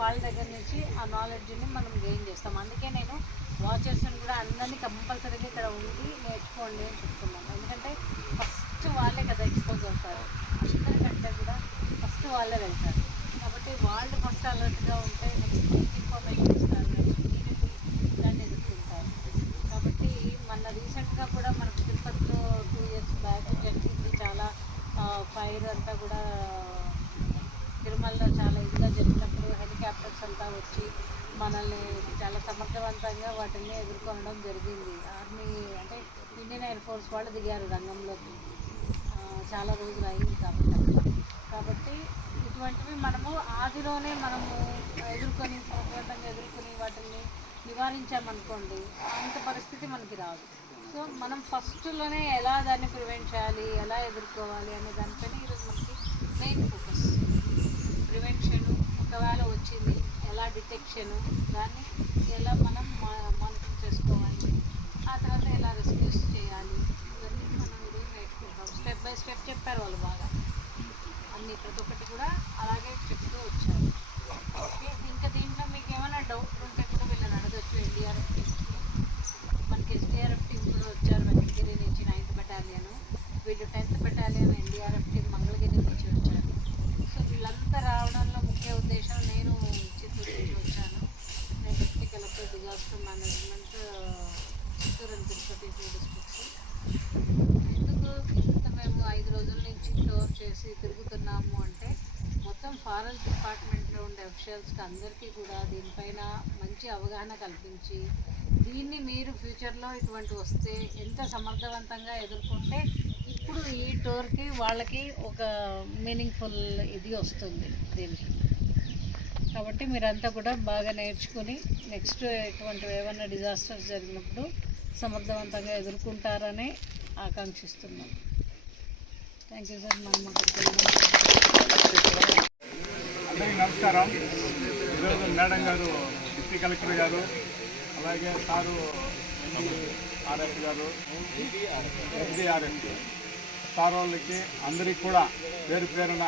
వాళ్ళ దగ్గర నుంచి ఆ నాలెడ్జ్ని మనం గెయిన్ చేస్తాం. అందుకే నేను వాచెస్ని కూడా అందరినీ కంపల్సరీగా ఇక్కడ ఉండి నేర్చుకోండి అని చెప్తున్నాను. ఎందుకంటే ఫస్ట్ వాళ్ళే కదా ఎక్స్పోజ్ అవుతారు, అందరికంటే కూడా ఫస్ట్ వాళ్ళే వెళ్తారు. కాబట్టి వాళ్ళు ఫస్ట్ అలర్ట్గా ఉంటే నెక్స్ట్ మీకు ఇన్ఫర్మేషన్ ఇస్తారు, నెక్స్ట్ మీరు దాన్ని ఎదుర్కొంటారు. కాబట్టి మన రీసెంట్గా కూడా మనకు తిరుపతిలో 2 years బ్యాక్ జరిగింది. చాలా ఫైర్ అంతా కూడా తిరుమలలో చాలా ఇదిగా జరిగినప్పుడు హెలికాప్టర్స్ అంతా వచ్చి మనల్ని చాలా సమర్థవంతంగా వాటిని ఎదుర్కొనడం జరిగింది. ఆర్మీ అంటే ఇండియన్ ఎయిర్ ఫోర్స్ వాళ్ళు దిగారు రంగంలోకి. చాలా రోజులు అయింది కాబట్టి ఇటువంటివి మనము ఆదిలోనే మనము ఎదుర్కొని సమర్థవంతంగా ఎదుర్కొని వాటిని నివారించామనుకోండి, అంత పరిస్థితి మనకి రాదు. సో మనం ఫస్ట్లోనే ఎలా దాన్ని ప్రివెంట్ చేయాలి, ఎలా ఎదుర్కోవాలి అనే దానిపైన ఈరోజు మనకి మెయిన్ ఫోకస్. ప్రివెన్షను, ఒకవేళ వచ్చింది ఎలా డిటెక్షను, దాన్ని ఎలా మనం మానిటర్ చేసుకోవాలి, ఆ తర్వాత ఎలా రెస్క్యూస్ చేయాలి, ఇవన్నీ మనం ఈరోజు నేర్చుకుంటాం. స్టెప్ బై స్టెప్ చెప్పారు వాళ్ళు బాగా, అన్నీ ప్రతి ఒక్కటి కూడా అలాగే చెప్తూ వచ్చారు. ఓకే, ఇంకా దీంట్లో మీకు ఏమైనా డౌట్ ఉంటే కూడా వీళ్ళని అడగచ్చు. ఎన్డీఆర్ఎఫ్ టీమ్కి మనకి ఎస్డీఆర్ఎఫ్ టీమ్ కూడా వచ్చారు వెంకటగిరి నుంచి 9th Battalion, వీళ్ళు 10th Battalion NDRF team Mangalagiri నుంచి వచ్చారు. సో వీళ్ళంతా రావడంలో ముఖ్య ఉద్దేశం, నేను చిత్తూరు నుంచి వచ్చాను. నేను deputy collector disaster management Chittoor and Tirupati 2 districts. ఎందుకు ఇంత మేము 5 రోజుల నుంచి టూర్ చేసి తిరుగుతున్నాము అంటే, మొత్తం ఫారెస్ట్ డిపార్ట్మెంట్లో ఉండే అఫీషియల్స్కి అందరికీ కూడా దీనిపైన మంచి అవగాహన కల్పించి, దీన్ని మీరు ఫ్యూచర్లో ఇటువంటి వస్తే ఎంత సమర్థవంతంగా ఎదుర్కొంటే ఇప్పుడు ఈ టూర్కి వాళ్ళకి ఒక మీనింగ్ఫుల్ ఇది వస్తుంది దీనికి. కాబట్టి మీరంతా కూడా బాగా నేర్చుకుని నెక్స్ట్ ఇటువంటివి ఏమైనా డిజాస్టర్స్ జరిగినప్పుడు సమర్థవంతంగా ఎదుర్కొంటారని ఆకాంక్షిస్తున్నాం. Thank you sir. మనం అందరికీ నమస్కారం. ఈరోజు మేడం గారు, డిప్యూటీ కలెక్టర్ గారు, అలాగే సారు ఆర్ఎఫ్ గారు, ఎస్డీఆర్ఎఫ్ సార్ వాళ్ళకి అందరికీ కూడా పేరు పేరున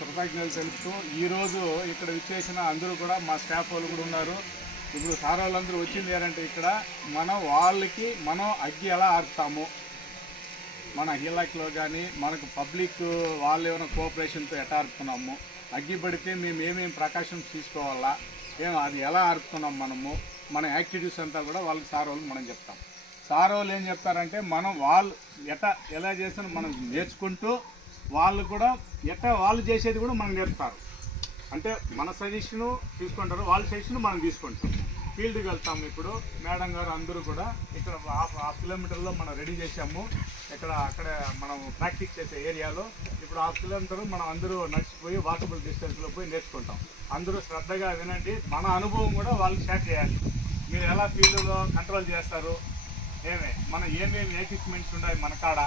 కృతజ్ఞతలు తెలుపుతూ, ఈరోజు ఇక్కడ విచ్చేసిన అందరూ కూడా మా స్టాఫ్ వాళ్ళు కూడా ఉన్నారు. ఇప్పుడు సార్ వాళ్ళందరూ వచ్చింది ఏంటంటే, ఇక్కడ మనం అగ్గి ఎలా ఆర్పుతాము, మన హీలాక్లో కానీ మనకు పబ్లిక్ వాళ్ళు ఏమైనా కోఆపరేషన్తో ఎట్లా ఆర్పుతున్నాము, అగ్గి పడితే మేము ఏమేమి ప్రికాషన్స్ తీసుకోవాలా, అది ఎలా ఆర్పుతున్నాం మన యాక్టివిటీస్ అంతా కూడా వాళ్ళకి సార్ వాళ్ళు మనం చెప్తాం. సార్ వాళ్ళు ఏం చెప్తారంటే, వాళ్ళు ఎలా చేస్తారో మనం నేర్చుకుంటూ, వాళ్ళు కూడా వాళ్ళు చేసేది కూడా మనం నేర్పుతారు. అంటే మన సజెషను తీసుకుంటారు, వాళ్ళ సజెషన్ మనం తీసుకుంటాం. ఫీల్డ్కి వెళ్తాము. ఇప్పుడు మేడం గారు అందరూ కూడా ఇక్కడ హాఫ్ కిలోమీటర్లో మనం రెడీ చేసాము. అక్కడ మనం ప్రాక్టీస్ చేసే ఏరియాలో ఇప్పుడు 1/2 kilometer మనం అందరూ నడిచిపోయి వాకబుల్ డిస్టెన్స్లో పోయి నేర్చుకుంటాం. అందరూ శ్రద్ధగా వినండి. మన అనుభవం కూడా వాళ్ళకి షేర్ చేయాలి. మీరు ఎలా ఫీల్డ్లో కంట్రోల్ చేస్తారు, మనం ఏమేమి ఎక్విప్మెంట్స్ ఉన్నాయి మన కాడ,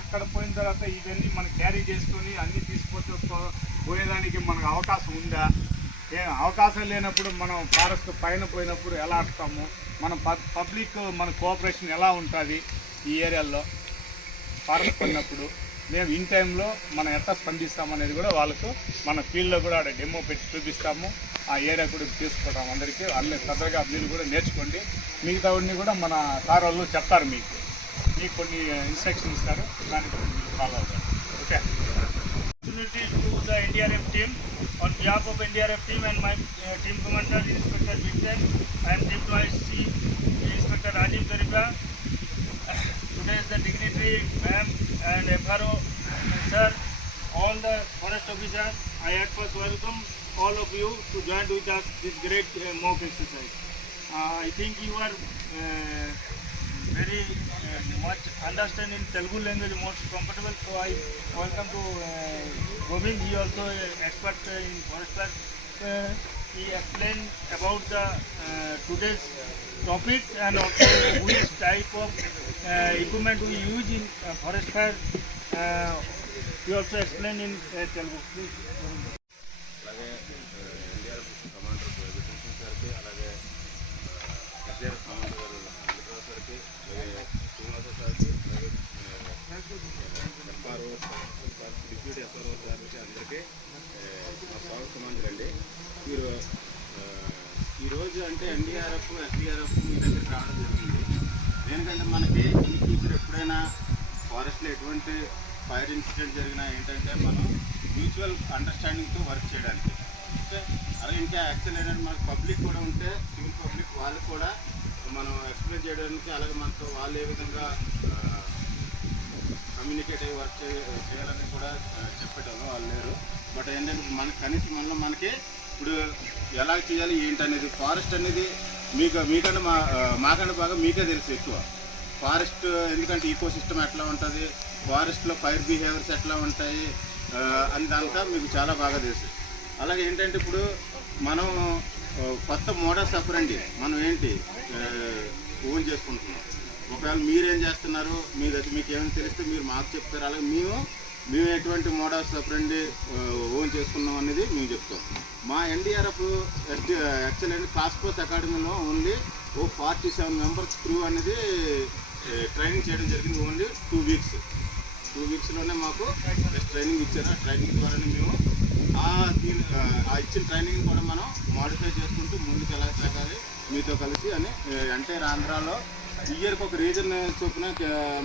అక్కడ పోయిన తర్వాత ఇవన్నీ మనం క్యారీ చేసుకొని అన్నీ పోయేదానికి మనకు అవకాశం ఉందా, అవకాశం లేనప్పుడు మనం ఫారెస్ట్ పైన పోయినప్పుడు ఎలా ఆడుతాము, మన పబ్లిక్ మన కోఆపరేషన్ ఎలా ఉంటుంది ఈ ఏరియాల్లో ఫారెస్ట్ పోయినప్పుడు, మేము ఇన్ టైంలో మనం ఎట్లా స్పందిస్తామనేది కూడా వాళ్ళకు మన ఫీల్డ్లో కూడా డెమో పెట్టి చూపిస్తాము. ఆ ఏరియా కూడా తీసుకుంటాం. అందరికీ అన్ని శ్రద్ధగా మీరు కూడా నేర్చుకోండి. మిగతావన్నీ కూడా మన సార్ వాళ్ళు చెప్తారు, మీకు కొన్ని ఇన్స్ట్రక్షన్ ఇస్తారు, దానికి ఫాలో అవుతారు. Okay. Opportunity to the NDRF team. On behalf of NDRF team and my team commander, Inspector Vincent, I am Team 2IC Inspector Rajiv Garibla. Today is the dignitary ma'am and FRO sir, all the forest officers. I at first welcome all of you to join with us this great mock exercise. I think you are very much understand in Telugu language, most comfortable, so I welcome to Govind. He also expert in forest fire. He explained about the today's topic and also which type of equipment we use in forest fire. He also explained in Telugu. Please. అలాగే NDRF commander Vishwanath సార్కి, అలాగే SDRF commander Venkatarao సార్కి, అలాగే శ్రీనివాస సార్కి, అలాగే FRO sir, deputy FRO సార్కి అందరికీ మా ఫారెస్ట్ కమాండర్ అండి. ఏంటంటే ఎన్డీఆర్ఎఫ్ ఎస్డీఆర్ఎఫ్ మీ దగ్గరికి రావడం జరిగింది. దేనికంటే మనకి ఇన్ ఫ్యూచర్ ఎప్పుడైనా ఫారెస్ట్లో ఎటువంటి ఫైర్ ఇన్సిడెంట్ జరిగినా ఏంటంటే మనం మ్యూచువల్ అండర్స్టాండింగ్తో వర్క్ చేయడానికి. ఓకే, అలాగే ఇంకా యాక్చువల్ ఏంటంటే మనకు పబ్లిక్ కూడా ఉంటే సివిల్ పబ్లిక్ వాళ్ళకి కూడా మనం ఎక్స్ప్లెయిన్ చేయడానికి, అలాగే మనతో వాళ్ళు ఏ విధంగా కమ్యూనికేట్ అయ్యి వర్క్ చేయాలని కూడా చెప్పేటోళ్ళు వాళ్ళు లేరు. బట్ ఏంటంటే మనకి కనీసం మనకి ఇప్పుడు ఎలా చేయాలి ఏంటి అనేది, ఫారెస్ట్ అనేది మీకంటే మాకంటే బాగా మీకే తెలుసు ఎక్కువ. ఫారెస్ట్ ఎందుకంటే ఈకో సిస్టమ్ ఎట్లా ఉంటుంది, ఫారెస్ట్లో ఫైర్ బిహేవియర్స్ ఎట్లా ఉంటాయి అని దాంతా మీకు చాలా బాగా తెలుసు. అలాగే ఏంటంటే ఇప్పుడు మనం కొత్త మోడల్స్ ఆపరండి మనం ఏంటి ఓన్ చేసుకుంటున్నాం. ఒకవేళ మీరేం చేస్తున్నారు, మీకు ఏమైనా తెలిస్తే మీరు మాకు చెప్తారు. అలాగే మేము ఎటువంటి మోడల్స్ ఆపరండి ఓన్ చేసుకున్నాం అనేది మేము చెప్తాం. మా ఎన్డీఆర్ఎఫ్ యాక్చువల్ అండి క్లాస్ ఫోర్స్ అకాడమీలో ఓన్లీ 47 మెంబర్స్ క్రూ అనేది ట్రైనింగ్ చేయడం జరిగింది. ఓన్లీ 2 వీక్స్లోనే మాకు ట్రైనింగ్ ఇచ్చారు. ఆ ట్రైనింగ్ ద్వారానే మేము ఆ ఇచ్చిన ట్రైనింగ్ కూడా మనం మాడిఫై చేసుకుంటూ ముందుకు ఎలా సాగాలి మీతో కలిసి అని ఎంటైర్ ఆంధ్రాలో ఇయర్కి ఒక రీజన్ చొప్పున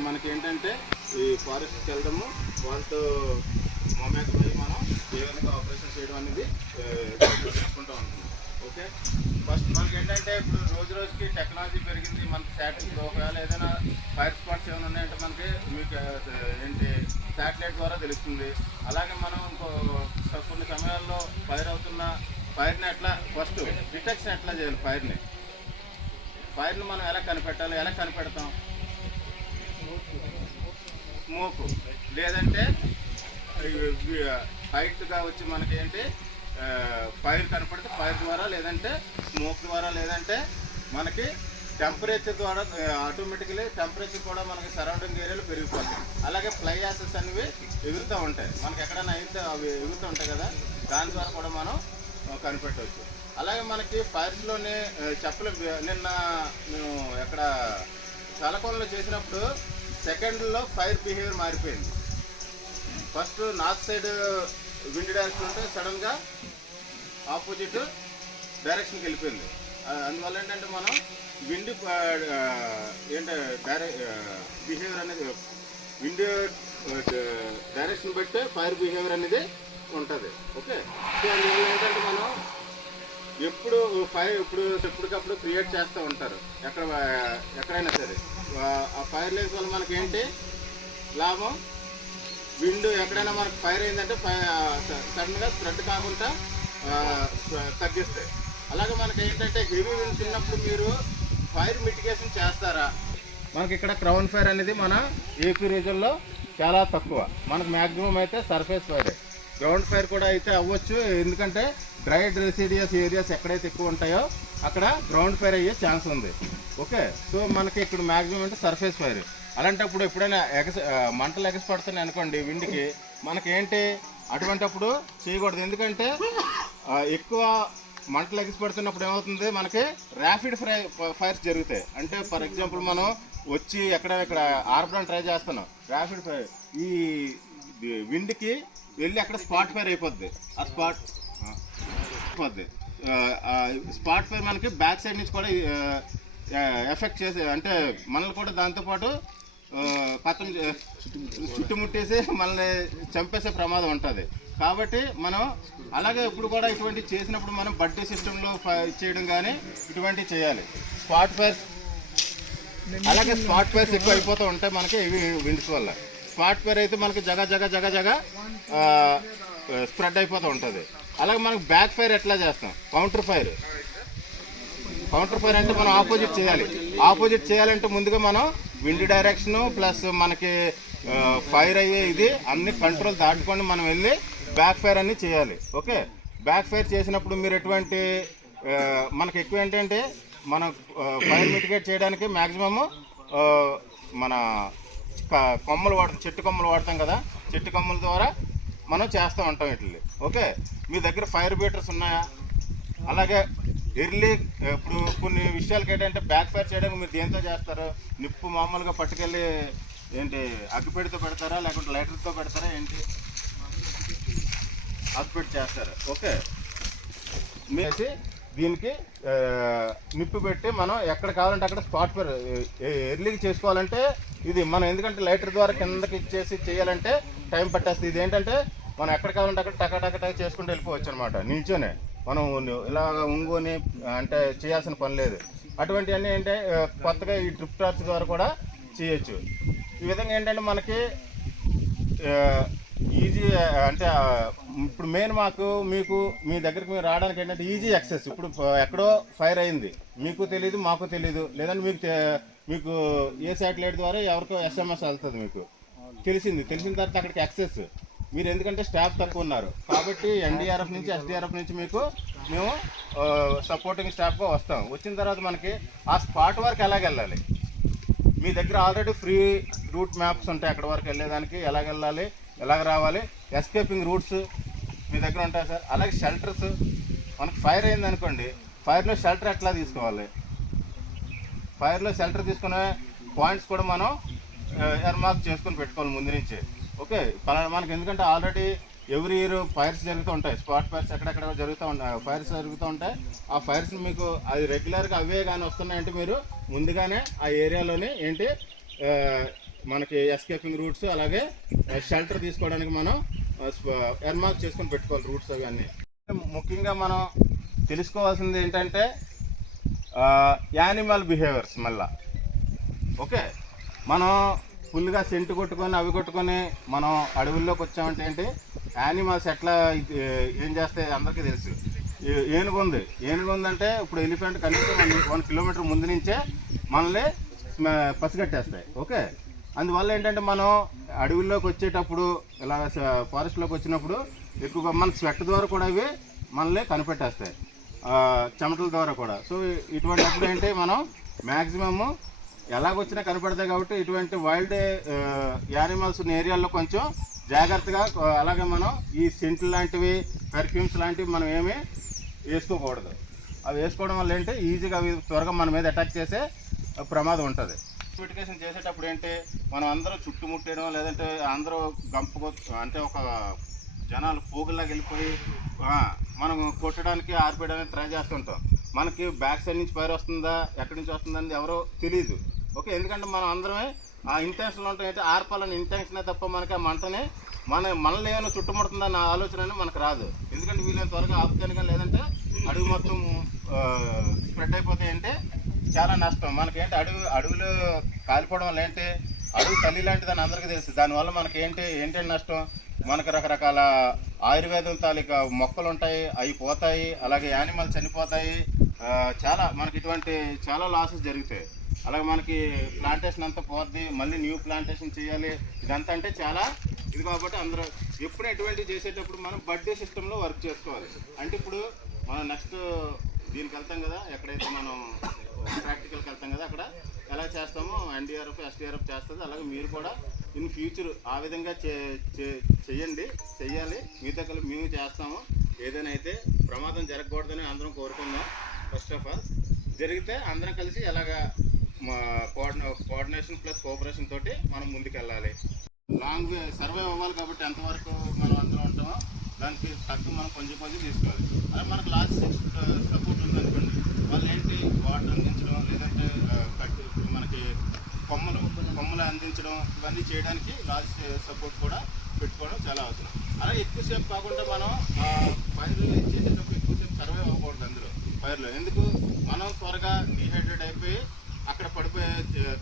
మనకి ఏంటంటే ఈ ఫారెస్ట్కి వెళ్ళడము, వాళ్ళతో మమేకమై మనం ఏ విధంగా ఆపరేషన్ చేయడం అనేది చేసుకుంటూ ఉంటుంది. ఓకే, ఫస్ట్ మనకి ఏంటంటే ఇప్పుడు రోజుకి టెక్నాలజీ పెరిగింది. మనకి శాటిలైట్ ఒకవేళ ఏదైనా ఫైర్ స్పాట్స్ ఏమైనా ఉన్నాయంటే మనకి మీకు ఏంటి శాటిలైట్ ద్వారా తెలుస్తుంది. అలాగే మనం కొన్ని సమయాల్లో ఫైర్ అవుతున్న ఫైర్ని ఎట్లా ఫస్ట్ డిటెక్షన్ ఎట్లా చేయాలి, ఫైర్ని మనం ఎలా కనిపెట్టాలి, ఎలా కనిపెడతాం? స్మోక్ లేదంటే హైట్గా వచ్చి మనకి ఏంటి ఫైర్ కనపడితే ఫైర్ ద్వారా, లేదంటే స్మోక్ ద్వారా, లేదంటే మనకి టెంపరేచర్ ద్వారా ఆటోమేటికలీ టెంపరేచర్ కూడా మనకి సరౌండింగ్ ఏరియాలో పెరిగిపోతుంది. అలాగే ఫ్లై యాసెస్ అనేవి ఎగురుతూ ఉంటాయి, మనకి ఎక్కడైనా అయితే అవి ఎగురుతూ ఉంటాయి కదా, దాని ద్వారా కూడా మనం కనిపెట్టవచ్చు. అలాగే మనకి ఫైర్స్లోనే నిన్న మేము ఎక్కడ చలకొండలో చేసినప్పుడు సెకండ్లో ఫైర్ బిహేవియర్ మారిపోయింది. First north side wind direction ఉంటే సడన్గా ఆపోజిట్ డైరెక్షన్కి వెళ్ళిపోయింది. అందువల్ల ఏంటంటే మనం విండ్ బిహేవియర్ అనేది విండ్ డైరెక్షన్ బట్టే ఫైర్ బిహేవియర్ అనేది ఉంటుంది. ఓకే, సో అందువల్ల ఏంటంటే మనం ఎప్పటికప్పుడు క్రియేట్ చేస్తూ ఉంటారు ఎక్కడైనా సరే. ఆ ఫైర్ లైన్స్ వల్ల మనకి ఏంటి లాభం, విండ్ ఎక్కడైనా మనకు ఫైర్ అయిందంటే సడన్గా స్ప్రెడ్ కాకుండా తగ్గిస్తాయి. అలాగే మనకి ఏంటంటే హెవీ విండ్స్ ఉన్నప్పుడు మీరు ఫైర్ మిటిగేషన్ చేస్తారా? మనకి ఇక్కడ క్రౌన్ ఫైర్ అనేది మన ఏపీ రీజన్లో చాలా తక్కువ. మనకు మ్యాక్సిమం అయితే సర్ఫేస్ ఫైర్, గ్రౌండ్ ఫైర్ కూడా అయితే అవ్వచ్చు. ఎందుకంటే డ్రై రెసిడియస్ ఏరియాస్ ఎక్కడైతే ఎక్కువ ఉంటాయో అక్కడ గ్రౌండ్ ఫైర్ అయ్యే ఛాన్స్ ఉంది. ఓకే, సో మనకి ఇక్కడ మ్యాక్సిమం అంటే సర్ఫేస్ ఫైర్. అలాంటప్పుడు ఎప్పుడైనా మంటలు ఎగసిపడుతున్నాయి అనుకోండి విండ్కి, మనకేంటి అటువంటిప్పుడు చేయకూడదు. ఎందుకంటే ఎక్కువ మంటలు ఎగసిపడుతున్నప్పుడు ఏమవుతుంది, మనకి ర్యాపిడ్ ఫైర్స్ జరుగుతాయి. అంటే ఫర్ ఎగ్జాంపుల్ మనం వచ్చి ఇక్కడ ఆర్పడానికి ట్రై చేస్తున్నాం, ర్యాపిడ్ ఫైర్ ఈ విండ్కి వెళ్ళి అక్కడ స్పాట్ ఫైర్ అయిపోద్ది. ఆ స్పాట్ ఫైర్ మనకి బ్యాక్ సైడ్ నుంచి కూడా ఎఫెక్ట్ చేసే, అంటే మనల్ని కూడా దాంతోపాటు పక్కన చుట్టుముట్టేసి మనల్ని చంపేసే ప్రమాదం ఉంటుంది. కాబట్టి మనం అలాగే ఇప్పుడు కూడా ఇటువంటివి చేసినప్పుడు మనం బడ్డీ సిస్టంలో చేయడం కానీ ఇటువంటివి చేయాలి. స్పాట్ ఫైర్స్ ఎక్కువ అయిపోతూ ఉంటాయి మనకి ఇవి విండ్స్ వల్ల. స్పాట్ ఫైర్ అయితే మనకి జగ స్ప్రెడ్ అయిపోతూ ఉంటుంది. అలాగే మనకు బ్యాక్ ఫైర్ ఎట్లా చేస్తాం, కౌంటర్ ఫైర్ అంటే మనం ఆపోజిట్ చేయాలంటే ముందుగా మనం విండ్ డైరెక్షను ప్లస్ మనకి ఫైర్ అయ్యే ఇది అన్ని కంట్రోల్ దాటుకొని మనం వెళ్ళి బ్యాక్ ఫైర్ అన్ని చేయాలి. ఓకే, బ్యాక్ ఫైర్ చేసినప్పుడు మీరు ఎటువంటి మనకి ఎక్కువ ఏంటంటే మనం ఫైర్ మిటిగేట్ చేయడానికి మ్యాక్సిమము మన చెట్టు కొమ్మలు వాడతాం కదా, చెట్టు కొమ్మల ద్వారా మనం చేస్తూ ఉంటాం ఇట్లా. ఓకే, మీ దగ్గర ఫైర్ బీటర్స్ ఉన్నాయా? అలాగే ఎర్లీ ఇప్పుడు కొన్ని విషయాలకి ఏంటంటే బ్యాక్ ఫైర్ చేయడానికి మీరు దేంతో చేస్తారు? నిప్పు మామూలుగా పట్టుకెళ్ళి ఏంటి అగ్గిపెడితో పెడతారా, లేకుంటే లైటర్తో పెడతారా ఏంటి? అగ్గిపెట్టి చేస్తారు. ఓకే, మీరు దీనికి నిప్పు పెట్టి మనం ఎక్కడ కావాలంటే అక్కడ స్పాట్ ఎర్లీగా చేసుకోవాలంటే ఇది మనం, ఎందుకంటే లైటర్ ద్వారా కిందకి ఇచ్చేసి చేయాలంటే టైం పట్టేస్తుంది. ఇది ఏంటంటే మనం ఎక్కడ కావాలంటే అక్కడ టక చేసుకుంటూ వెళ్ళిపోవచ్చు అనమాట. నిల్చొనే మనం ఇలాగ ఉంగుని అంటే చేయాల్సిన పని లేదు. అటువంటివన్నీ ఏంటంటే కొత్తగా ఈ డ్రిప్ టార్చ్ ద్వారా కూడా చేయొచ్చు. ఈ విధంగా ఏంటంటే మనకి ఈజీ అంటే ఇప్పుడు మెయిన్ మీకు మీ దగ్గరికి మీరు రావడానికి ఏంటంటే ఈజీ యాక్సెస్. ఇప్పుడు ఎక్కడో ఫైర్ అయింది, మీకు తెలియదు మాకు తెలియదు, లేదంటే మీకు ఏ శాటిలైట్ ద్వారా ఎవరికో SMS వెళ్తుంది, మీకు తెలిసిన తర్వాత అక్కడికి యాక్సెస్. మీరు ఎందుకంటే స్టాఫ్ తక్కువ ఉన్నారు కాబట్టి NDRF నుంచి SDRF నుంచి మేము సపోర్టింగ్ స్టాఫ్గా వస్తాం. వచ్చిన తర్వాత మనకి ఆ స్పాట్ వరకు ఎలాగెళ్ళాలి, మీ దగ్గర ఆల్రెడీ ఫ్రీ రూట్ మ్యాప్స్ ఉంటాయి, అక్కడ వరకు వెళ్ళేదానికి ఎలాగెళ్ళాలి, ఎలాగ రావాలి, ఎస్కేపింగ్ రూట్స్ మీ దగ్గర ఉంటాయి సార్. అలాగే షెల్టర్స్, మనకు ఫైర్ అయింది అనుకోండి, ఫైర్లో షెల్టర్ ఎట్లా తీసుకోవాలి, ఫైర్లో షెల్టర్ తీసుకునే పాయింట్స్ కూడా మనం ఎర్మార్క్ చేసుకొని పెట్టుకోవాలి ముందు నుంచే. ఓకే, మనకి ఎందుకంటే ఆల్రెడీ ఎవ్రీ ఇయర్ ఫైర్స్ జరుగుతూ ఉంటాయి, స్పాట్ ఫైర్స్ ఎక్కడెక్కడ ఫైర్స్ జరుగుతూ ఉంటాయి. ఆ ఫైర్స్ మీకు అది రెగ్యులర్గా అవే కానీ వస్తున్నాయంటే మీరు ముందుగానే ఆ ఏరియాలోనే ఏంటి మనకి ఎస్కేపింగ్ రూట్స్ అలాగే షెల్టర్ తీసుకోవడానికి మనం ఎర్మార్క్ చేసుకొని పెట్టుకోవాలి రూట్స్ అవన్నీ. ముఖ్యంగా మనం తెలుసుకోవాల్సింది ఏంటంటే యానిమల్ బిహేవియర్స్. మళ్ళా ఓకే, మనం ఫుల్గా సెంటు కొట్టుకొని మనం అడవుల్లోకి వచ్చామంటే ఏంటి, యానిమల్స్ ఎట్లా ఏం చేస్తాయి అందరికీ తెలుసు. ఏనుగుందంటే ఇప్పుడు ఎలిఫెంట్ కనీసం 1 కిలోమీటర్ ముందు నుంచే మనల్ని పసిగట్టేస్తాయి. ఓకే, అందువల్ల ఏంటంటే మనం అడవుల్లోకి వచ్చేటప్పుడు ఇలా ఫారెస్ట్లోకి వచ్చినప్పుడు ఎక్కువగా మన స్వెట్ ద్వారా కూడా ఇవి మనల్ని కనిపెట్టేస్తాయి, చెమటల ద్వారా కూడా. సో ఇటువంటిప్పుడు ఏంటి మనం మ్యాక్సిమము ఎలాగొచ్చినా కనపడతాయి కాబట్టి ఇటువంటి వైల్డ్ యానిమల్స్ ఉన్న ఏరియాల్లో కొంచెం జాగ్రత్తగా, అలాగే మనం ఈ సెంట్లు లాంటివి పర్ఫ్యూమ్స్ లాంటివి మనం ఏమీ వేసుకోకూడదు. అవి వేసుకోవడం వల్ల ఏంటి ఈజీగా అవి త్వరగా మన మీద అటాక్ చేసే ప్రమాదం ఉంటుంది. నోటిఫికేషన్ చేసేటప్పుడు ఏంటి మనం అందరూ చుట్టుముట్టేయడం, లేదంటే అందరూ అంటే ఒక జనాలు పోగుల్లాగా వెళ్ళిపోయి మనం కొట్టడానికి ఆర్పేయడానికి ట్రై చేస్తుంటాం. మనకి బ్యాక్ సైడ్ నుంచి ఫైర్ వస్తుందా ఎక్కడి నుంచి వస్తుందని ఎవరో తెలియదు. ఓకే, ఎందుకంటే మనం అందరమే ఆ ఇంటెన్షన్లో ఉంటాం, అయితే ఆర్పాలని ఇంటెన్షనే తప్ప మనకి ఆ మంటని మనల్ని ఏమైనా చుట్టుముడుతుందన్న ఆలోచన మనకు రాదు. ఎందుకంటే వీళ్ళని త్వరగా ఆపుతాను కానీ, లేదంటే అడుగు మొత్తం స్ప్రెడ్ అయిపోతాయి అంటే చాలా నష్టం. మనకేంటి అడవులు కాలిపోవడం వల్ల ఏంటి, అడవి తల్లి లాంటిదని అందరికీ తెలుసు. దానివల్ల మనకి ఏంటి నష్టం, మనకు రకరకాల ఆయుర్వేదం తాలూకా మొక్కలు ఉంటాయి, అవి పోతాయి, అలాగే యానిమల్స్ చనిపోతాయి, చాలా మనకి ఇటువంటి చాలా లాసెస్ జరుగుతాయి. అలాగే మనకి ప్లాంటేషన్ అంతా పోద్ది, మళ్ళీ న్యూ ప్లాంటేషన్ చేయాలి, ఇదంతా అంటే చాలా ఇది. కాబట్టి అందరూ ఎప్పుడు ఎటువంటివి చేసేటప్పుడు మనం బడ్డీ సిస్టంలో వర్క్ చేసుకోవాలి. అంటే ఇప్పుడు మనం నెక్స్ట్ దీనికి వెళ్తాం కదా, ఎక్కడైతే మనం ప్రాక్టికల్కి వెళ్తాం కదా, అక్కడ ఎలా చేస్తామో NDRF SDRF చేస్తుంది. అలాగే మీరు కూడా ఇన్ ఫ్యూచర్ ఆ విధంగా చెయ్యాలి. మీతో కలిపి మేము చేస్తాము. ఏదైనా అయితే ప్రమాదం జరగకూడదని అందరం కోరుకుందాం. ఫస్ట్ ఆఫ్ ఆల్ జరిగితే అందరం కలిసి ఎలాగా కోఆర్డినేషన్ ప్లస్ కోఆపరేషన్ తోటి మనం ముందుకెళ్ళాలి. లాంగ్ సర్వైవ్ అవ్వాలి కాబట్టి ఎంతవరకు మనం అందరం ఉంటామో దానికి తగ్గ మనం కొంచెం తీసుకోవాలి. అలా మనకు లాస్ట్ సపోర్ట్ ఉంది అనుకోండి, వాళ్ళు ఏంటి వాటర్ అందించడం, లేదంటే మనకి కొమ్మలు అందించడం, ఇవన్నీ చేయడానికి లాస్ట్ సపోర్ట్ కూడా పెట్టుకోవడం చాలా అవసరం. అలా ఎక్కువసేపు కాకుండా మనం ఫైర్లు చేసేటప్పుడు ఎక్కువసేపు సర్వైవ్ అవ్వకూడదు అందులో ఫైర్లో. ఎందుకు, మనం త్వరగా డీహైడ్రేట్ అయిపోయి అక్కడ పడిపోయే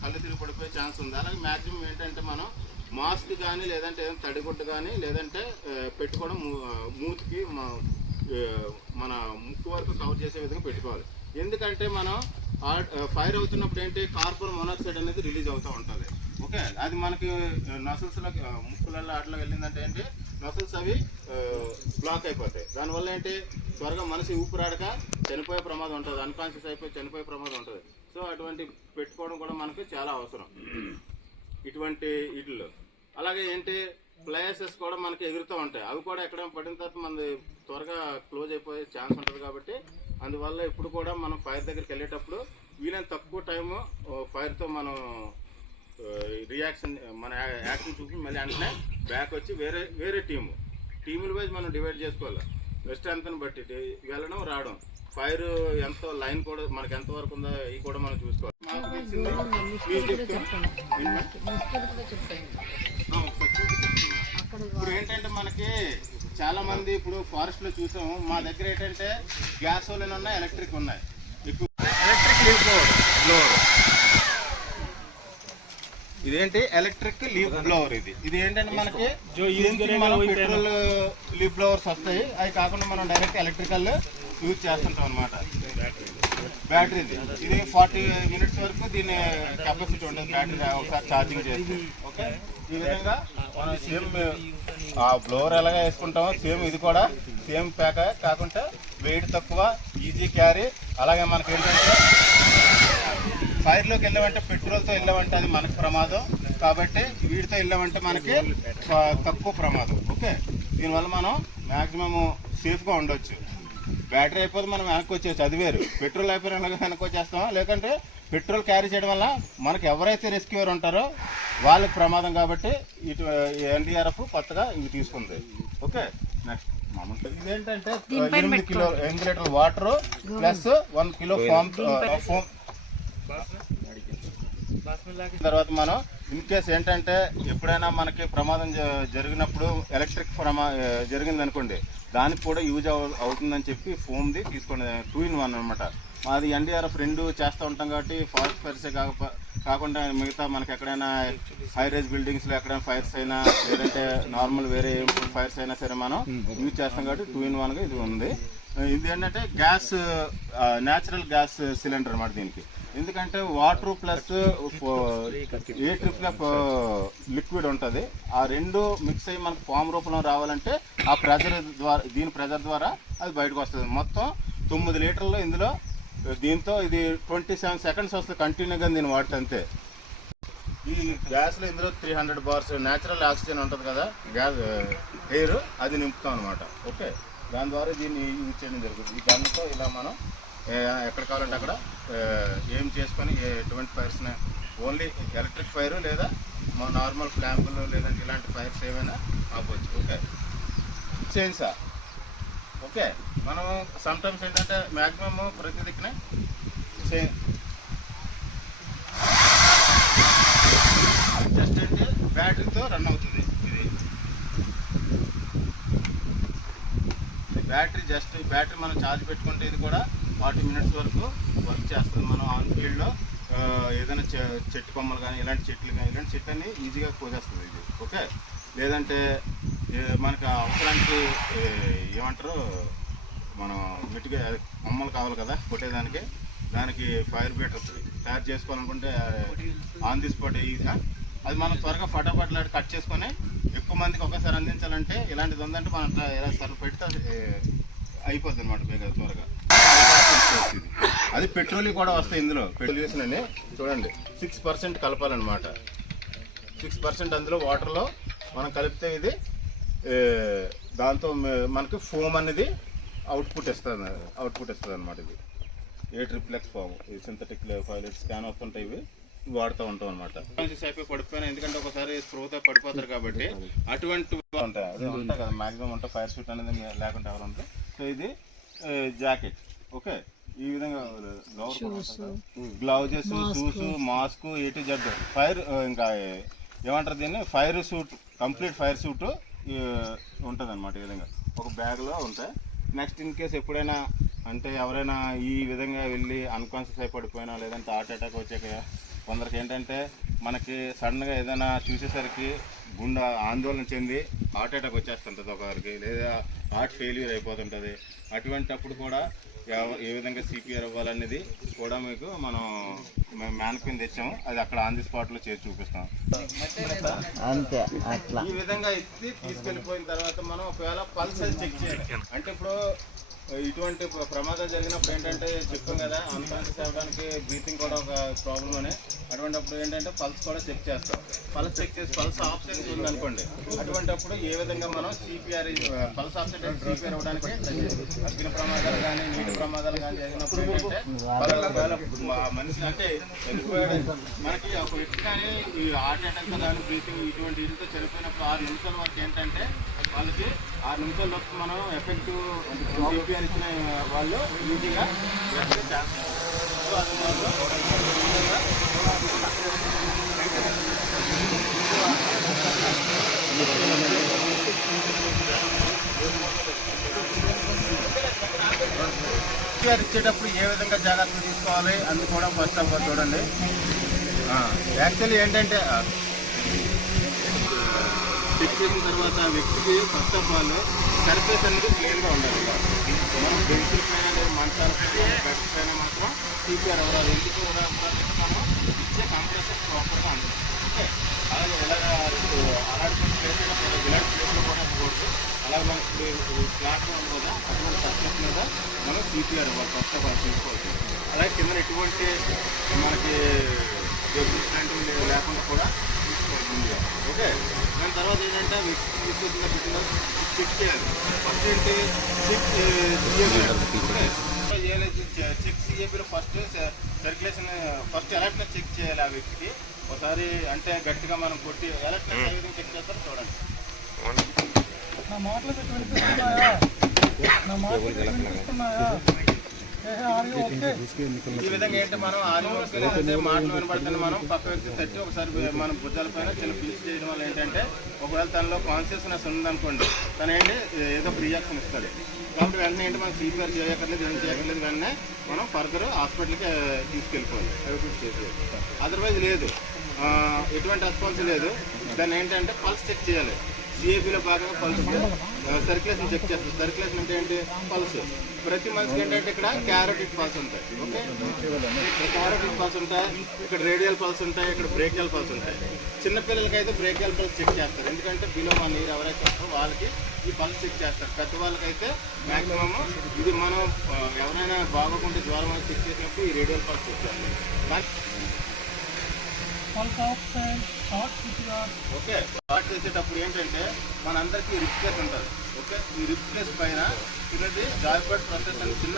కళ్ళు తిరిగి పడిపోయే ఛాన్స్ ఉంది. అలాగే మ్యాక్సిమం ఏంటంటే మనం మాస్క్ కానీ, లేదంటే తడిగుడ్డ కానీ, లేదంటే పెట్టుకోవడం మూతికి మన ముక్కు వరకు కవర్ చేసే విధంగా పెట్టుకోవాలి. ఎందుకంటే మనం ఫైర్ అవుతున్నప్పుడు ఏంటి కార్బన్ మోనాక్సైడ్ అనేది రిలీజ్ అవుతూ ఉంటుంది. ఓకే, అది మనకి నసల్స్లో ముక్కులలో అట్లా వెళ్ళిందంటే ఏంటి నసల్స్ అవి బ్లాక్ అయిపోతాయి. దానివల్ల ఏంటి త్వరగా మనిషి ఊపిరాడక చనిపోయే ప్రమాదం ఉంటుంది, అన్కాన్షియస్ అయిపోయి చనిపోయే ప్రమాదం ఉంటుంది. సో అటువంటి పెట్టుకోవడం కూడా మనకి చాలా అవసరం ఇటువంటి వీటిల్లో. అలాగే ఏంటి ప్లేసెస్ కూడా మనకి ఎగురుతూ ఉంటాయి, అవి కూడా ఎక్కడ పడిన తర్వాత మనది త్వరగా క్లోజ్ అయిపోయే ఛాన్స్ ఉంటుంది. కాబట్టి అందువల్ల ఇప్పుడు కూడా మనం ఫైర్ దగ్గరికి వెళ్ళేటప్పుడు వీలైన తక్కువ టైము ఫైర్తో మనం మన యాక్షన్ చూపి మళ్ళీ వెంటనే బ్యాక్ వచ్చి వేరే టీముల వైజ్ మనం డివైడ్ చేసుకోవాలి. స్ట్రెంత్ని బట్టి వెళ్ళడం రావడం, ఫైర్ ఎంత లైన్ కూడా మనకి ఎంత వరకు ఉందో ఇవి కూడా మనం చూసుకోవాలి. మాకు తెలిసింది ఇప్పుడు ఏంటంటే మనకి చాలా మంది ఇప్పుడు ఫారెస్ట్ లో చూసాము, మా దగ్గర ఏంటంటే గ్యాస్ ఓలెన్ ఉన్నాయి, ఎలక్ట్రిక్ ఉన్నాయి. ఎక్కువ ఎలక్ట్రిక్ లీవ్ బ్లోవర్, ఇదేంటి ఎలక్ట్రిక్ లీవ్ బ్లోవర్. ఇది ఏంటంటే మనకి మనం పెట్రోల్ లీవ్ బ్లోవర్స్ వస్తాయి, అవి కాకుండా మనం డైరెక్ట్ ఎలక్ట్రికల్ యూజ్ చేస్తుంటాం అనమాట. బ్యాటరీది ఇది 40 minutes వరకు దీని కెపాసిటీ ఉంటుంది బ్యాటరీ ఒకసారి ఛార్జింగ్ చేస్తే. ఓకే, ఈ విధంగా మనం సేమ్ ఆ బ్లోవర్ ఎలాగా వేసుకుంటామో సేమ్ ఇది కూడా సేమ్ ప్యాక్, కాకుండా వెయిట్ తక్కువ, ఈజీ క్యారీ. అలాగే మనకి ఏంటంటే ఫైర్లోకి వెళ్ళామంటే పెట్రోల్తో వెళ్ళామంటే అది మనకు ప్రమాదం, కాబట్టి వీటితో వెళ్ళామంటే మనకి తక్కువ ప్రమాదం. ఓకే, దీనివల్ల మనం మ్యాక్సిమం సేఫ్గా ఉండొచ్చు. బ్యాటరీ అయిపోతే మనం వెనక్కి వచ్చేసి అది వేరు, పెట్రోల్ అయిపోయిన వెనక్కి వచ్చేస్తామా, లేకంటే పెట్రోల్ క్యారీ చేయడం వల్ల మనకు ఎవరైతే రెస్క్యూర్ ఉంటారో వాళ్ళకి ప్రమాదం, కాబట్టి ఇటు ఎన్డీఆర్ఎఫ్ కొత్తగా ఇవి తీసుకుంది. ఓకే, నెక్స్ట్ ఇదేంటంటే 8 లీటర్ల వాటర్ ప్లస్ 1 కిలో ఫోమ్. తర్వాత మనం ఇన్ కేస్ ఏంటంటే ఎప్పుడైనా మనకి ప్రమాదం జరిగినప్పుడు ఎలక్ట్రిక్ జరిగింది అనుకోండి, దానికి కూడా యూజ్ అవుతుందని చెప్పి ఫోమ్ది తీసుకోండి. 2-in-1 అనమాట. మాది ఎన్డీఆర్ఎఫ్ 2 చేస్తూ ఉంటాం కాబట్టి ఫారెస్ట్ ఫైర్సే కాకుండా మిగతా మనకి ఎక్కడైనా హై రైజ్ బిల్డింగ్స్లో ఎక్కడైనా ఫైర్స్ అయినా, లేదంటే నార్మల్ వేరే ఫైర్స్ అయినా సరే మనం యూజ్ చేస్తాం కాబట్టి 2-in-1గా ఇది ఉంది. ఇది ఏంటంటే గ్యాస్, న్యాచురల్ గ్యాస్ సిలిండర్ అన్నమాట దీనికి. ఎందుకంటే వాటర్ ప్లస్ 8 ట్రిప్ల లిక్విడ్ ఉంటుంది, ఆ రెండు మిక్స్ అయ్యి మనకు ఫామ్ రూపంలో రావాలంటే ఆ ప్రెజర్ ద్వారా, దీని ప్రెజర్ ద్వారా అది బయటకు వస్తుంది. మొత్తం 9 లీటర్లు ఇందులో. దీంతో ఇది 27 seconds వస్తుంది కంటిన్యూగా దీన్ని వాడితే అంతే. ఈ గ్యాస్లో ఇందులో 300 bars న్యాచురల్ ఆక్సిజన్ ఉంటుంది కదా, గ్యాస్ ఎయిర్, అది నింపుతాం అనమాట. ఓకే, దాని ద్వారా దీన్ని యూజ్ చేయడం జరుగుతుంది. దానితో ఇలా మనం ఎక్కడ కావాలంటే అక్కడ ఏం చేసుకొని ఎటువంటి ఫైర్స్ని, ఓన్లీ ఎలక్ట్రిక్ ఫైర్ లేదా మా నార్మల్ ఫ్లాంపులు లేదంటే ఇలాంటి ఫైర్స్ ఏమైనా ఆపవచ్చు. ఓకే, చైన్సా. ఓకే, మనం సమ్టైమ్స్ ఏంటంటే మ్యాక్సిమమ్ ప్రతి దిక్కునే జస్ట్ అంటే బ్యాటరీతో రన్ అవుతుంది. ఇది బ్యాటరీ మనం ఛార్జ్ పెట్టుకుంటే ఇది కూడా 40 minutes వరకు వర్క్ చేస్తుంది. మనం ఆన్ ఫీల్డ్లో ఏదైనా చెట్టు కొమ్మలు కానీ, ఇలాంటి చెట్లు కానీ, ఇలాంటి చెట్లన్నీ ఈజీగా కోసేస్తుంది ఇది. ఓకే, లేదంటే మనకు అవసరానికి ఏమంటారు, మనం మిట్టిగా కొమ్మలు కావాలి కదా కొట్టేదానికి, దానికి ఫైర్ బీటర్స్ తయారు చేసుకోవాలనుకుంటే ఆన్ ది స్పాట్ ఈజీగా అది మనం త్వరగా ఫటాఫట్లాడి కట్ చేసుకొని ఎక్కువ మందికి ఒకసారి అందించాలంటే ఇలాంటిది ఉందంటే మనం ఇలా సర్లు పెడితే అయిపోద్ది అనమాట బేగా త్వరగా. అది పెట్రోల్ కూడా వస్తాయి ఇందులో. పెట్రోల్ అని చూడండి 6% కలపాలన్నమాట. 6% అందులో వాటర్లో మనం కలిపితే ఇది దాంతో మనకి ఫోమ్ అనేది అవుట్పుట్ ఇస్తుంది అనమాట. ఇది 8 ట్రిప్లెక్స్ ఫోమ్, ఈ సింథటిక్ పైలట్ స్కాన్ వస్తుంటాయి, ఇవి వాడుతూ ఉంటాం అనమాట. అయిపోయి పడిపోయినా, ఎందుకంటే ఒకసారి స్ప్రోతో పడిపోతారు కాబట్టి అటువంటి ఉంటాయి. అదే ఉంటాయి కదా మ్యాక్సిమం ఉంటాయి, ఫైర్ షూట్ అనేది లేకుండా ఎవరు ఉంటాయి. సో ఇది జాకెట్. ఓకే, ఈ విధంగా gloves, shoes, mask, A to Z fire, ఇంకా ఏమంటారు దీన్ని, fire suit, complete fire suit ఉంటుంది అనమాట. ఈ విధంగా ఒక బ్యాగ్లో ఉంటాయి. నెక్స్ట్ ఇన్ కేసు ఎప్పుడైనా అంటే ఎవరైనా ఈ విధంగా వెళ్ళి అన్కాన్షియస్ అయి పడిపోయినా, లేదంటే హార్ట్ అటాక్ వచ్చాక కొందరికి ఏంటంటే మనకి సడన్గా ఏదైనా చూసేసరికి గుండె ఆందోళన చెంది హార్ట్ అటాక్ వచ్చేస్తుంటుంది ఒకరికి, లేదా హార్ట్ ఫెయిల్యూర్ అయిపోతుంటుంది. అటువంటిప్పుడు కూడా ఏ విధంగా సిపిఆర్ ఇవ్వాలనేది కూడా మీకు మనం మ్యాన్పిన్ తెచ్చాము, అది అక్కడ ఆన్ ది స్పాట్లో చేసి చూపిస్తాం. అంతే అట్లా ఈ విధంగా ఎత్తి తీసుకెళ్ళిపోయిన తర్వాత మనం ఒకవేళ పల్స్ అది చెక్ చేయాలి. అంటే ఇప్పుడు ఇటువంటి ప్రమాదం జరిగినప్పుడు ఏంటంటే చెప్పాం కదా, అన్కాన్షియస్ అవ్వడానికి బ్రీతింగ్ కూడా ఒక ప్రాబ్లం అని. అటువంటిప్పుడు ఏంటంటే పల్స్ కూడా చెక్ చేస్తాం. పల్స్ చెక్ చేసి పల్స్ ఆప్షన్ ఉందనుకోండి, అటువంటిప్పుడు ఏ విధంగా మనం సిపిఆర్, పల్స్ ఆప్షన్ సిపిఆర్ ఇవ్వడానికి అగ్ని ప్రమాదాలు కానీ, నీటి ప్రమాదాలు కానీ జరిగినప్పుడు ఏంటంటే మనిషి అంటే మనకి ఒక వ్యక్తి కానీ ఈ హార్ట్ అటాక్ కానీ, బ్రీతింగ్ ఇటువంటి వీటితో చనిపోయినప్పుడు 6 నిమిషాల వరకు ఏంటంటే వాళ్ళకి 6 నిమిషాల లోపు మనం ఎఫెక్టివ్ సిపిఆర్ ఇచ్చిన వాళ్ళు ఈజీగా చేస్తారు. సో అది సిపిఆర్ ఇచ్చేటప్పుడు ఏ విధంగా జాగ్రత్తలు తీసుకోవాలి అందుకు కూడా ఫస్ట్ ఆఫ్ ఆల్ చూడండి. యాక్చువల్లీ ఏంటంటే చెక్ చేసిన తర్వాత వ్యక్తికి ఫస్ట్ ఆఫ్ ఆల్ సర్ఫేస్ అనేది క్లీన్గా ఉండాలి. మనం బెంచుల పైన మంచాల బెడ్ పైన మాత్రం సిపిఆర్ అవ్వాలి. ఎందుకు మనం ఇచ్చే కంప్రెసర్ ప్రాపర్గా ఉంది. ఓకే, అలాగే అలాంటి ప్లేస్ ఇలాంటి ప్లేస్లో కూడా ఇవ్వకూడదు. అలాగే మనకి ఫ్లాట్గా ఉంది కదా అటువంటి సర్ఫేస్ మీద మనం సిపిఆర్ ఇవ్వాలి ఫస్ట్ ఆఫ్ ఆల్ తీసుకోవచ్చు. అలాగే కింద ఎటువంటి మనకి ఇలాంటివి లేకుండా కూడా తీసుకోవాలి. ఓకే, దాని తర్వాత ఏంటంటే వ్యక్తి తీసుకొచ్చిన పెట్టిన చెక్ చేయాలి. ఫస్ట్ ఏంటి చెక్ చెక్ సిఏబీలో first circulation first electric check చేయాలి. ఆ వ్యక్తికి ఒకసారి అంటే గట్టిగా మనం కొట్టి ఎలక్ట్రిక్ ఏ విధంగా చెక్ చేస్తారో చూడండి. ఈ విధంగా ఏంటి మనం ఆడియో మాటలు వినపడుతుంది. మనం పక్క వ్యక్తి తట్టి ఒకసారి మనం భుజాల పైన చిన్న పీస్ చేయడం వల్ల ఏంటంటే ఒకవేళ తనలో కాన్షియస్నెస్ ఉందనుకోండి తను ఏంటి ఏదో రియాక్షన్ ఇస్తాడు. కాబట్టి వెంటనే ఏంటి మనం సిపిఆర్ చేయక్కర్లేదు ఏం చేయక్కర్లేదు, వెంటనే మనం ఫర్దర్ హాస్పిటల్కి తీసుకెళ్ళిపోవాలి. అడ్మిట్ చేసేది. అదర్వైజ్ లేదు, ఎటువంటి రెస్పాన్స్ లేదు. దాన్ని ఏంటంటే పల్స్ చెక్ చేయాలి. సిఏబీలో భాగంగా పల్స్ సర్క్యులేషన్ చెక్ చేస్తారు. సర్క్యులేషన్ అంటే ఏంటి పల్స్. ప్రతి మనిషికి ఏంటంటే ఇక్కడ క్యారోటిడ్ పల్స్ ఉంటాయి. ఓకే, ఇక్కడ క్యారోటిడ్ పల్స్ ఉంటాయి, ఇక్కడ రేడియల్ పల్స్ ఉంటాయి, ఇక్కడ బ్రేకియల్ పల్స్ ఉంటాయి. చిన్నపిల్లలకి అయితే బ్రేకియల్ పల్స్ చెక్ చేస్తారు. ఎందుకంటే బిలో 1 year ఎవరైతే ఉంటారో వాళ్ళకి ఈ పల్స్ చెక్ చేస్తారు. పెద్దవాళ్ళకైతే మ్యాక్సిమమ్ ఇది మనం ఎవరైనా బాగోకుండా జ్వరం అని చెక్ చేసినప్పుడు ఈ రేడియల్ పల్స్ చెక్ చేస్తారు. ఓకే, స్టార్ట్ చేసేటప్పుడు ఏంటంటే మనందరికీ రిప్ ప్లేస్ ఉంటుంది. ఓకే, ఈ రిప్ ప్లేస్ పైన చిన్నది జాయిపాట్ ప్రాసెస్ అని చిన్న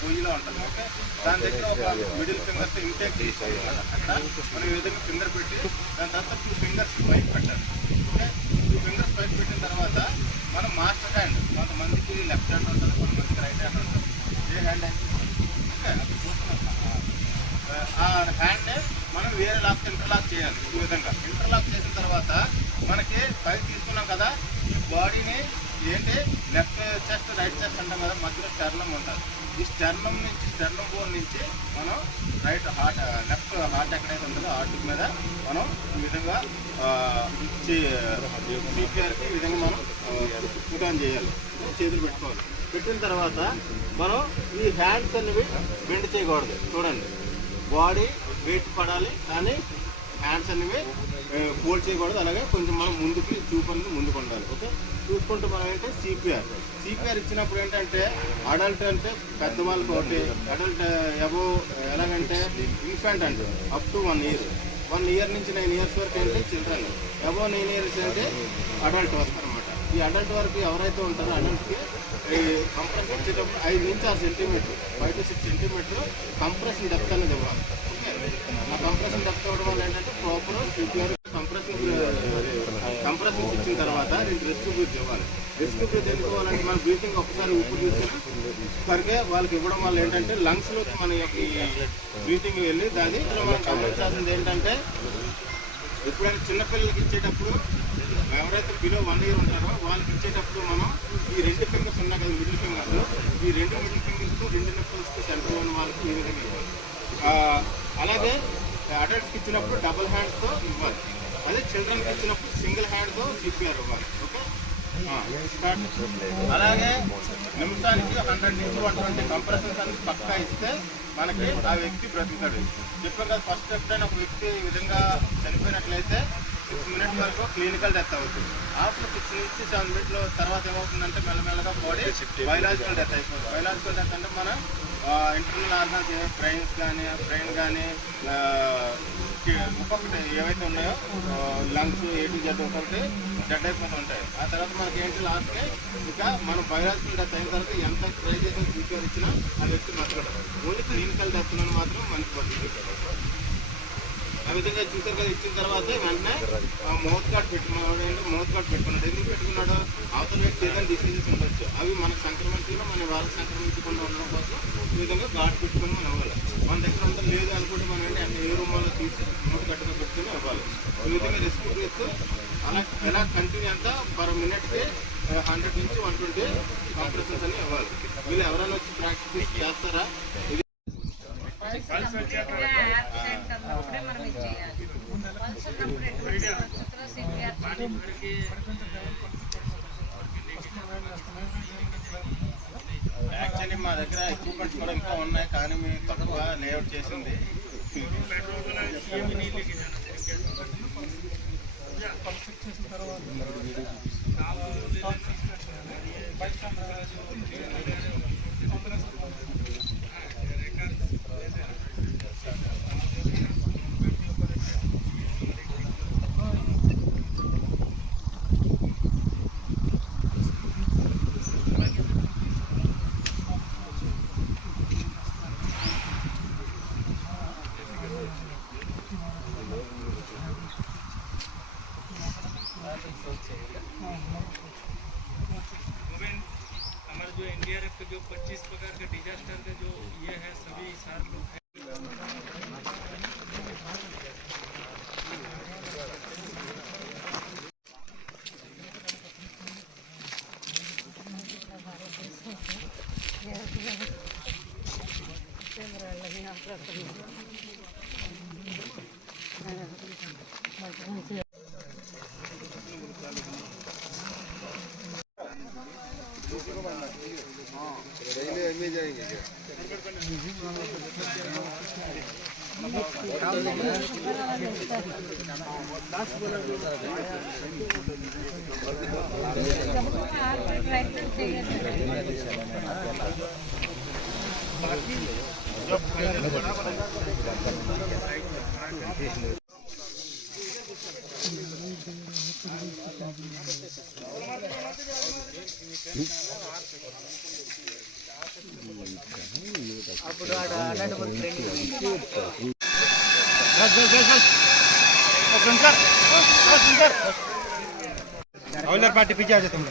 పొయ్యిలో ఉంటుంది. ఓకే, దాని దగ్గర ఒక మిడిల్ ఫింగర్స్ ఇంటేక్ తీసుకోవాలి. అక్కడ మనం ఈ విధంగా ఫింగర్ పెట్టి దాని తర్వాత 2 fingers పైకి పెట్టాలి. ఓకే, 2 fingers పైకి పెట్టిన తర్వాత మనం మాస్టర్ హ్యాండ్, కొంతమందికి లెఫ్ట్ హ్యాండ్ ఉంటుంది, కొంతమందికి రైట్ హ్యాండ్ ఉంటుంది. ఏ హ్యాండ్ అయితే ఓకే ఆ హ్యాండ్ మనం వేరే లాక్ ఇంటర్లాక్ చేయాలి. ఈ విధంగా ఇంటర్లాక్ చేసిన తర్వాత మనకి పైకి తీసుకున్నాం కదా, ఈ బాడీని ఏంటి లెఫ్ట్ చెస్ట్ రైట్ చెస్ట్ అంటాం కదా, మధ్యలో స్టెర్నం ఉంటుంది. ఈ స్టెర్నం నుంచి స్టెర్నం బోన్ నుంచి మనం రైట్ హార్ట్ లెఫ్ట్ హార్ట్ ఎక్కడైతే ఉంటుందో హార్ట్ మీద మనం ఈ విధంగా సిపిఆర్కి ఈ విధంగా మనం పుట్ ఆన్ చేయాలి. చేతులు పెట్టుకోవాలి. పెట్టిన తర్వాత మనం ఈ హ్యాండ్స్ అనేవి బెండ్ చేయకూడదు. చూడండి, బాడీ వెయిట్ పడాలి కానీ హ్యాండ్స్ అనేవి ఫోల్డ్ చేయకూడదు. అలాగే కొంచెం మనం ముందుకి చూపు అనేది ముందుకు ఉండాలి. ఓకే, చూసుకుంటూ మనం ఏంటంటే సిపిఆర్ ఇచ్చినప్పుడు ఏంటంటే అడల్ట్ అంటే పెద్దవాళ్ళకి ఒకటి, అడల్ట్ అబో ఎలాగంటే ఇన్ఫాంట్ అంటే అప్ టు 1 year, 1 year నుంచి 9 years వరకు ఏంటంటే చిల్డ్రన్, అబో 9 years అంటే అడల్ట్ వరకు అనమాట. ఈ అడల్ట్ వరకు ఎవరైతే ఉంటారో అడల్ట్కి కంప్రెషన్ వచ్చేటప్పుడు 5 నుంచి 6 centimetre 5 to 6 centimetre compression depth అనేది ఇవ్వాలి. ఆ కంప్రెషన్ డెప్త్ ఇవ్వడం వల్ల ఏంటంటే ప్రాపర్ సిపిఆర్ కంప్రెషన్ ఇచ్చిన తర్వాత రిస్క్ బ్రీత్ ఇవ్వాలి. రిస్క్ బ్రీత్ ఎందుకు ఇవ్వాలంటే మన బ్రీతింగ్ ఒకసారి ఊపిరి తీసుకుని సరిగ్గా వాళ్ళకి ఇవ్వడం వల్ల ఏంటంటే లంగ్స్లో మన యొక్క బ్రీతింగ్ వెళ్ళి దాన్ని మనం గమనించాల్సింది ఏంటంటే ఎప్పుడైనా చిన్నపిల్లలకి ఇచ్చేటప్పుడు ఎవరైతే బిలో 1 year ఉంటారో వాళ్ళకి ఇచ్చేటప్పుడు మనం ఈ 2 fingers ఉన్నాయి కదా మిడిల్ ఫింగర్స్, ఈ 2 మిడిల్ ఫింగర్స్తో 2 నిప్పుల్స్కి సెంటర్లో ఉన్న వాళ్ళకి ఈ విధంగా ఇవ్వాలి. అలాగే అడల్ట్స్కి ఇచ్చినప్పుడు డబుల్ హ్యాండ్స్తో ఇవ్వాలి. అదే చిల్డ్రన్కి ఇచ్చినప్పుడు సింగిల్ హ్యాండ్తో సిపిఆర్ ఇవ్వాలి. ఓకే, అలాగే నిమిషానికి 100 నుంచి 120 కంప్రెషన్స్ అనేది పక్కా ఇస్తే మనకి ఆ వ్యక్తి బ్రతుకుతాడు. చెప్పారు కదా ఫస్ట్ ఎప్పుడైనా ఒక వ్యక్తి ఈ విధంగా చనిపోయినట్లయితే 6 minutes వరకు క్లినికల్ డెత్ అవుతుంది. ఆఫ్టర్ 6 నుంచి 7 minutes తర్వాత ఏమవుతుందంటే మెల్లమెల్లగా బాడీ బయలాజికల్ డెత్ అయిపోతుంది. బయలాజికల్ డెత్ అంటే మన ఇంటర్నల్ ఆర్గన్స్ బ్రెయిన్ కానీ ఒక్కొక్కటి ఏవైతే ఉన్నాయో లంగ్స్ A to Z ఒకటి డెడ్ అయిపోతూ ఉంటాయి. ఆ తర్వాత మనకి ఏంటి లాస్ట్కి ఇక మనం బయలాజికల్ డెత్ అయిన తర్వాత ఎంత ట్రై చేసిన సిపిఆర్ ఇచ్చినా ఆ వ్యక్తి బతకడం. ఓన్లీ క్లినికల్ డెత్ మాత్రం మనకి బతుకుతుంది. ఆ విధంగా చూసారు కదా. ఇచ్చిన తర్వాత వెంటనే మౌత్ గార్డ్ పెట్టుకున్నాడు. ఎందుకు పెట్టుకున్నాడు? అవతల వ్యక్తి ఏదైనా డిసీజెస్ ఉండొచ్చు, అవి మనకు సంక్రమించకుండా మన వాళ్ళకి సంక్రమించకుండా ఉండడం కోసం ఈ విధంగా గార్డ్ పెట్టుకొని మనం ఇవ్వాలి. మన దగ్గర ఉంటే లేదు అనుకుంటే మనం అంటే ఏ రూమ్లో తీసి మౌత్ గట్టుగా పెట్టుకుని ఇవ్వాలి. ఈ విధంగా రెస్క్యూ చేస్తూ ఎలా కంటిన్యూ అంతా పర్ మినిట్కి 100 నుంచి 120 కాంప్రెషన్స్ అని ఇవ్వాలి. వీళ్ళు ఎవరైనా వచ్చి ప్రాక్టీస్ చేస్తారా? యాక్చువల్లీ మా దగ్గర ఎక్విప్మెంట్స్ కూడా ఇంకా ఉన్నాయి, కానీ మేము తక్కువ లేఅవుట్ చేసింది. हमारा जो एनडीआरएफ के जो 25 प्रकार के डिजास्टर के जो ये है सभी सार लोग हैं। ऑयलर पार्टी पीछे आ जाए तुम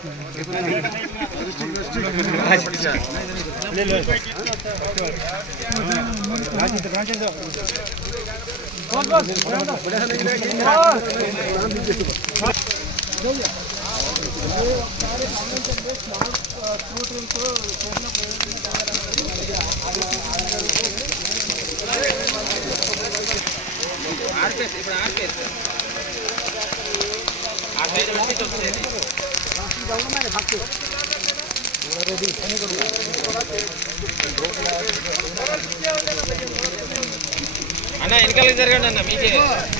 అన్న వెనకాలకి జరగండి అన్న, మీకే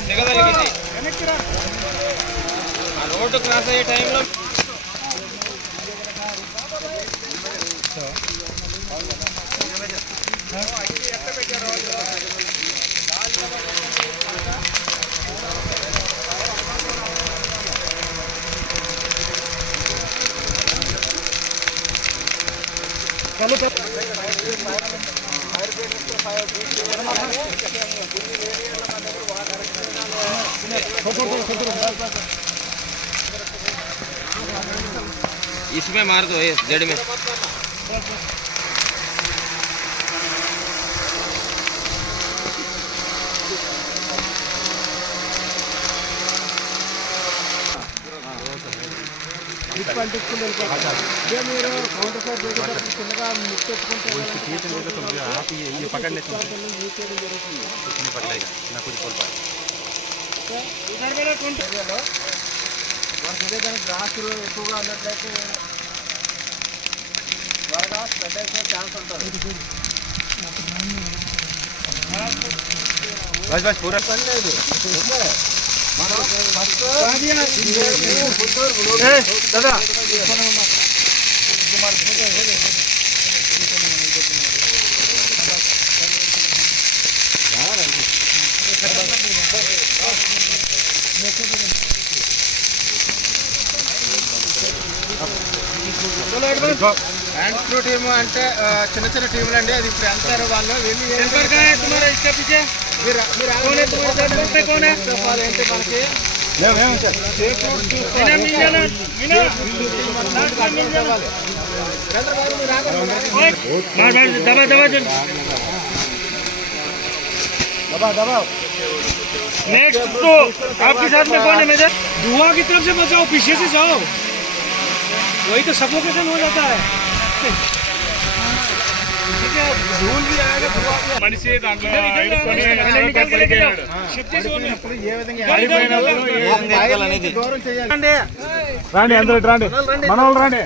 దిగదలిగింది. ఆ రోడ్డు క్రాస్ అయ్యే టైంలో इसमें मार दो, ये जड़ में। గ్రాసులు ఎక్కువగా ఉన్నట్లయితే త్వరగా స్ప్రెడ్ అయిపోయే ఛాన్స్ ఉంటుంది. బస్ పూరా పని లేదు. దాదా హ్యాండ్ స్క్రూ టీమ్ అంటే చిన్న చిన్న టీంలు అండి. అది ఇప్పుడు వెళ్తారు వాళ్ళు. नेक्स्ट तो आपके साथ में कौन है मेजर? धुआं की तरफ से बचाओ, पीछे से जाओ, वही तो सफोकेशन हो जाता है। धूल भी आएगा, धुआं भी మనిషి దాంట్లో इधर ఇరుక్కొని इधर లోపలికి వెళ్ళిపోయాడు. शिफ्टी जोन में రాండి అందరూ రాండి, మన వాళ్ళు రాండి.